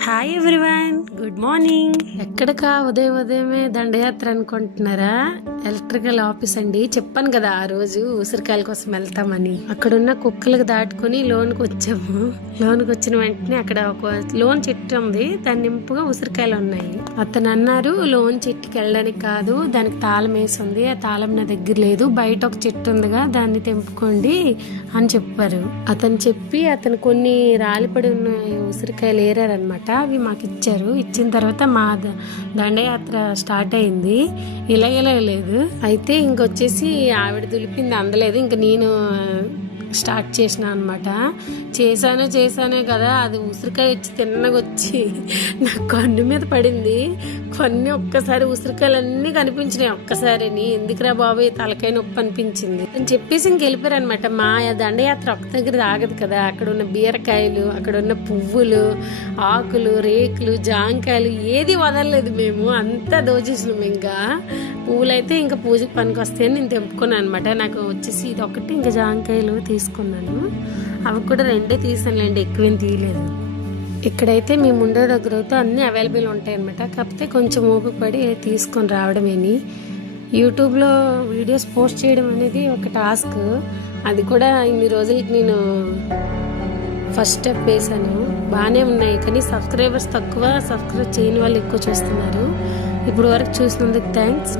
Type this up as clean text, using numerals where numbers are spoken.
Hi everyone, good morning. ఎక్కడికా ఉదయమే దండయాత్ర అనుకుంటున్నారా? ఎలక్ట్రికల్ ఆఫీస్ అండి. చెప్పాను కదా ఆ రోజు ఉసిరికాయల కోసం వెళ్తామని. అక్కడున్న కుక్కలకు దాటుకుని లోన్కి వచ్చాము. లోన్కి వచ్చిన వెంటనే అక్కడ ఒక లోన్ చెట్టు ఉంది, దాని నింపుగా ఉసిరికాయలు ఉన్నాయి. అతను అన్నారు లోన్ చెట్టుకి వెళ్ళడానికి కాదు, దానికి తాళం వేసి ఉంది, ఆ తాళం నా దగ్గర లేదు, బయట ఒక చెట్టు ఉందిగా దాన్ని తెంపుకోండి అని చెప్పారు. అతను కొన్ని రాలిపడి ఉన్న ఉసిరికాయలు ఏరారనమాట. అవి మాకు ఇచ్చారు. ఇచ్చిన తర్వాత మా దండయాత్ర స్టార్ట్ అయింది. ఇలా లేదు. అయితే ఇంకొచ్చేసి ఆవిడ దులిపింది అందలేదు, ఇంక నేను స్టార్ట్ చేసిన అనమాట. చేశానే కదా, అది ఉసిరికాయ వచ్చి తిన్నగొచ్చి నా కన్ను మీద పడింది. కొన్ని ఒక్కసారి ఉసిరికాయలన్నీ కనిపించినాయి ఒక్కసారి. ఎందుకురా బాబు తలకాయ నొప్పి అనిపించింది అని చెప్పేసి ఇంక వెళ్ళిపోయారు అనమాట. మా దండయాత్ర ఒక్క దగ్గర ఆగదు కదా, అక్కడ ఉన్న బీరకాయలు, అక్కడ ఉన్న పువ్వులు, ఆకులు, రేకులు, జాంకాయలు ఏది వదలలేదు. మేము అంతా దోచేసినాం. ఇంకా పువ్వులు అయితే ఇంకా పూజకి పనికి వస్తాయని నేను తెంపుకున్నాను అనమాట. నాకు వచ్చేసి ఇది ఒకటి, ఇంకా జాంకాయలు తీసుకున్నాను. అవి కూడా రెండే తీసానులేండి, ఎక్కువేం తీయలేదు. ఇక్కడైతే మేము ఉండే దగ్గర అయితే అన్నీ అవైలబుల్ ఉంటాయి అనమాట. కాకపోతే కొంచెం ఓపిక పడి తీసుకొని రావడమేని. యూట్యూబ్లో వీడియోస్ పోస్ట్ చేయడం అనేది ఒక టాస్క్. అది కూడా ఇన్ని రోజులకి నేను ఫస్ట్ స్టెప్ వేసాను. బాగానే ఉన్నాయి, కానీ సబ్స్క్రైబర్స్ తక్కువ, సబ్స్క్రైబ్ చేయని వాళ్ళు ఎక్కువ చూస్తున్నారు. ఇప్పుడు వరకు చూసినందుకు థ్యాంక్స్.